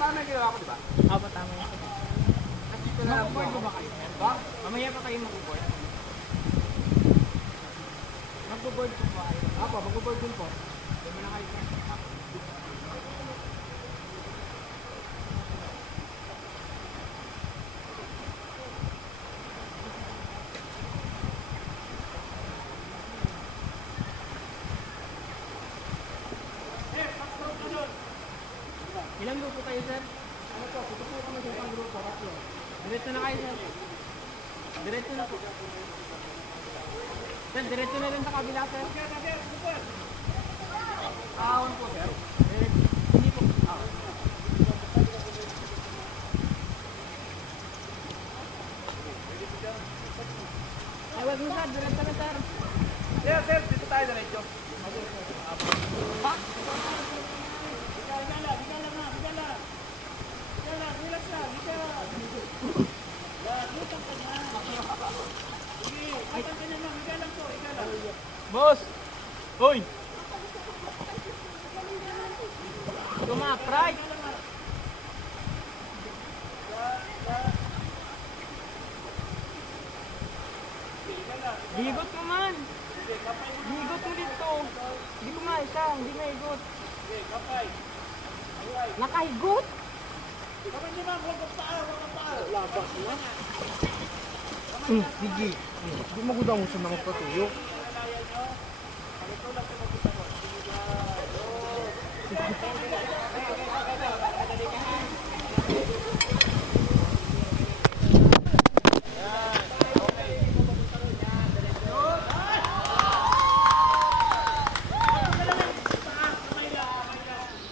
Tama na yung ginawa ko, di ba? Opo, tama yan. Nandito na lang po. Mag-board ba kayo? Ba? Mamaya pa kayo mag-board. Mag-board po ba kayo? Apo, mag-board din po. Doon mo na kayo. Ilang grupo kayo, sir? Ano po, ito po kami sa isang grupo. Tatlo. Diretso na kayo, sir. Diretso na po. Sir, diretso na rin sa kabila, sir. Ahon po, sir. Hindi po. Ay, wag mo, sir. Diretso na, sir. Sir, dito tayo diretso. Ha? Boss! Hoy! Tumapray. Higot mo man. Higot mo dito. Hindi ko maisa. Hindi maigot. Nakahigot? Sige. Di magudang mo siya na magpatuyo.